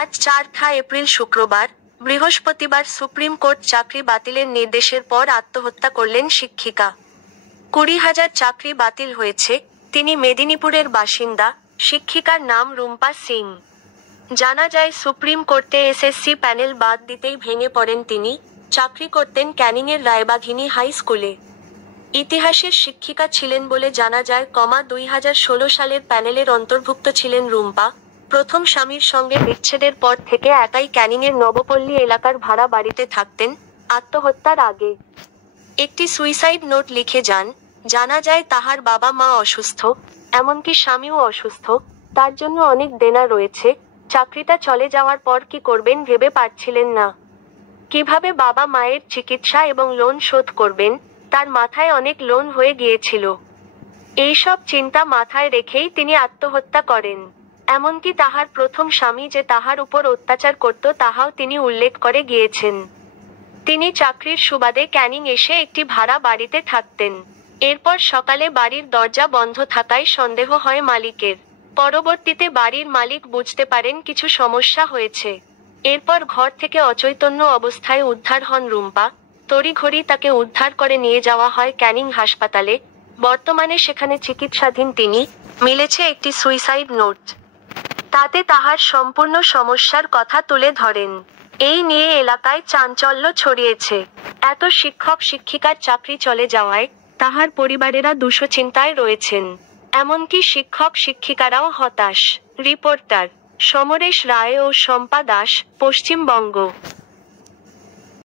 আজ 4 এপ্রিল শুক্রবার। বৃহস্পতিবার সুপ্রিম কোর্ট চাকরি বাতিলের নির্দেশের পর আত্মহত্যা করলেন শিক্ষিকা। 20,000 চাকরি বাতিল হয়েছে। তিনি মেদিনীপুরের বাসিন্দা। শিক্ষিকার নাম রুম্পা সিং। জানা যায় সুপ্রিম কোর্টে এসএসসি প্যানেল বাদ দিতেই ভেঙে পড়েন তিনি। চাকরি করতেন ক্যানিংয়ের রায়বাঘিনী হাই স্কুলে। ইতিহাসের শিক্ষিকা ছিলেন বলে জানা যায়। 2016 সালের প্যানেলের অন্তর্ভুক্ত ছিলেন রুম্পা। প্রথম স্বামীর সঙ্গে বিচ্ছেদের পর থেকে একাই ক্যানিংয়ের নবপল্লী এলাকার ভাড়া বাড়িতে থাকতেন। আত্মহত্যার আগে একটি সুইসাইড নোট লিখে যান। জানা যায় তাহার বাবা মা অসুস্থ, এমনকি স্বামীও অসুস্থ। তার জন্য অনেক দেনা রয়েছে। চাকরিটা চলে যাওয়ার পর কি করবেন ভেবে পারছিলেন না। কিভাবে বাবা মায়ের চিকিৎসা এবং লোন শোধ করবেন, তার মাথায় অনেক লোন হয়ে গিয়েছিল। এইসব চিন্তা মাথায় রেখেই তিনি আত্মহত্যা করেন। এমনকি তাহার প্রথম স্বামী যে তাহার উপর অত্যাচার করত তাহাও তিনি উল্লেখ করে গিয়েছেন। তিনি চাকরির সুবাদে ক্যানিং এসে একটি ভাড়া বাড়িতে থাকতেন। এরপর সকালে বাড়ির দরজা বন্ধ থাকায় সন্দেহ হয় মালিকের। পরবর্তীতে বাড়ির মালিক বুঝতে পারেন কিছু সমস্যা হয়েছে। এরপর ঘর থেকে অচৈতন্য অবস্থায় উদ্ধার হন রুম্পা। তড়িঘড়ি তাকে উদ্ধার করে নিয়ে যাওয়া হয় ক্যানিং হাসপাতালে। বর্তমানে সেখানে চিকিৎসাধীন তিনি। মিলেছে একটি সুইসাইড নোট। তাতে তাহার সম্পূর্ণ সমস্যার কথা তুলে ধরেন। এই নিয়ে এলাকায় চাঞ্চল্য ছড়িয়েছে। এত শিক্ষক শিক্ষিকার চাকরি চলে যাওয়ায় তাহার পরিবারেরা দুশ্চিন্তায় রয়েছেন। এমনকি শিক্ষক শিক্ষিকারাও হতাশ। রিপোর্টার সমরেশ রায় ও শম্পা দাস, পশ্চিমবঙ্গ।